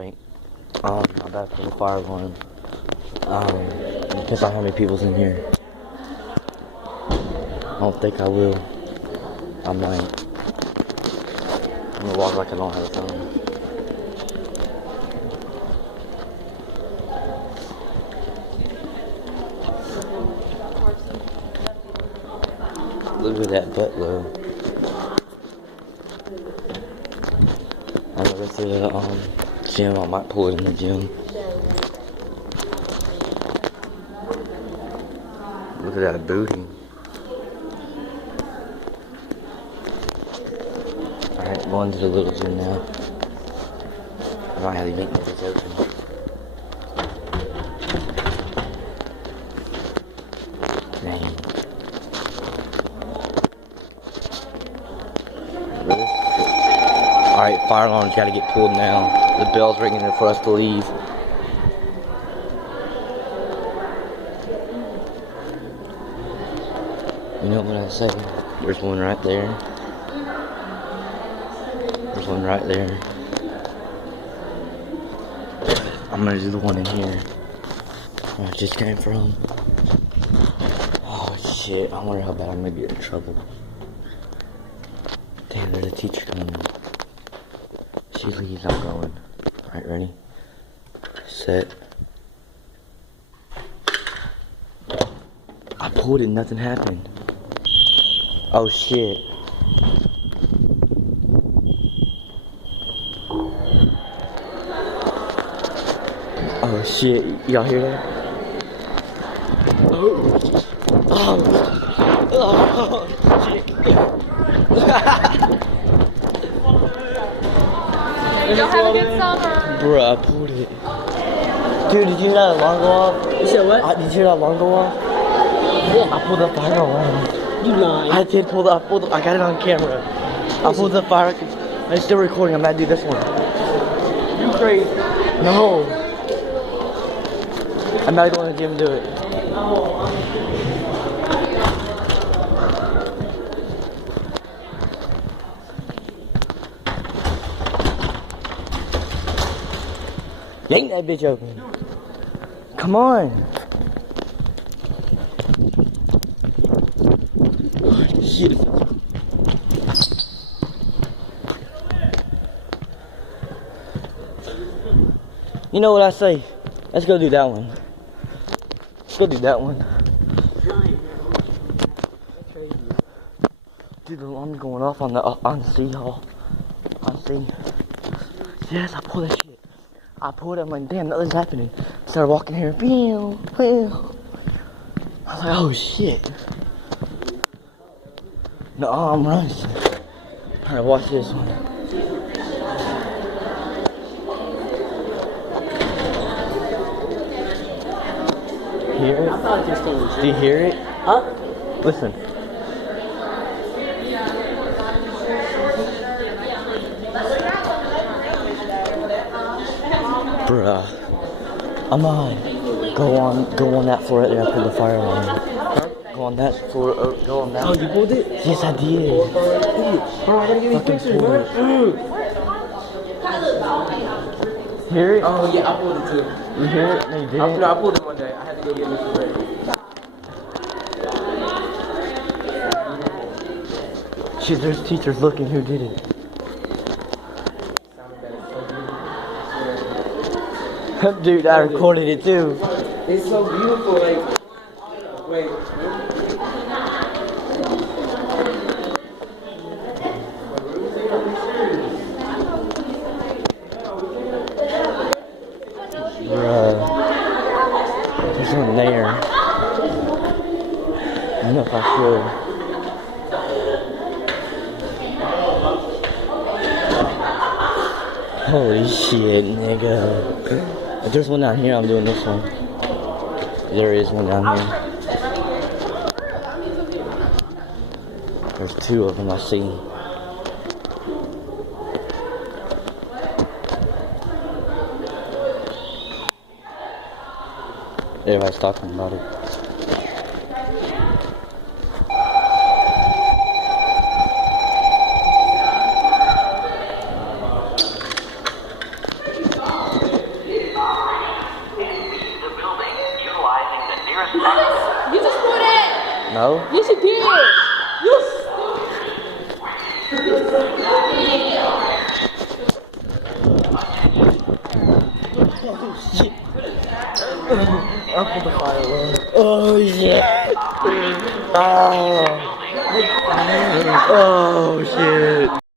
I'm about to put a fire alarm. Depends on how many people's in here. I don't think I will. I might. I'm gonna walk like I don't have a phone. Look at that butt low. I'm gonna go to the gym. I might pull it in the gym. Look at that booty. Alright, going to the little gym now. I might have the ink nose open. Dang. Really? Alright, fire alarm's gotta get pulled now. The bell's ringing for us to leave. You know what I say? There's one right there. There's one right there. I'm gonna do the one in here where I just came from. Oh shit, I wonder how bad I'm gonna get in trouble. Damn, there's a teacher coming. She leaves, I'm going. Alright, ready? Set. I pulled it, nothing happened. Oh shit. Oh shit, y'all hear that? Oh, shit. Y'all have a good summer. Bruh, I pulled it. Dude, did you hear that alarm go off? You said what? Did you hear that alarm go off? Yeah. I pulled the fire alarm. You lying. I did pull the, I got it on camera. I pulled the fire, it's still recording, I'm about to do this one. You crazy. No. I'm not going to the gym to do it. Yank that bitch open. Come on. Shit. You know what I say? Let's go do that one. Let's go do that one. Dude, the alarm's going off on the C hall. On C. Yes, I pulled that shit. I pulled it. I'm like, damn, nothing's happening. Started walking here. Pew, pew. I was like, oh shit. No, I'm running. Alright, watch this one. Hear it? I thought this thing was. Do you hear it? Huh? Listen. Bruh. I'm on. Go on that floor right there. I pulled the fire alarm. Huh? Go on that floor. Go on that. Oh, you pulled it? Yes, I did. Bro, I gotta get these Fucking pictures, pulled bro. Hear it? Oh, yeah, I pulled it too. You hear it? No, you didn't. No, I pulled it one day. I had to go get Mr. Ray. Shit, there's teachers looking who did it. Dude, I recorded it too. It's so beautiful, like, wait. Bruh. There's one there. I don't know if I should. Holy shit, nigga. If there's one down here, I'm doing this one. There is one down here. There's two of them I see. Everybody's talking about it. No. Yes, you did. Oh shit. I put the fire on. Oh shit. Oh. Oh shit.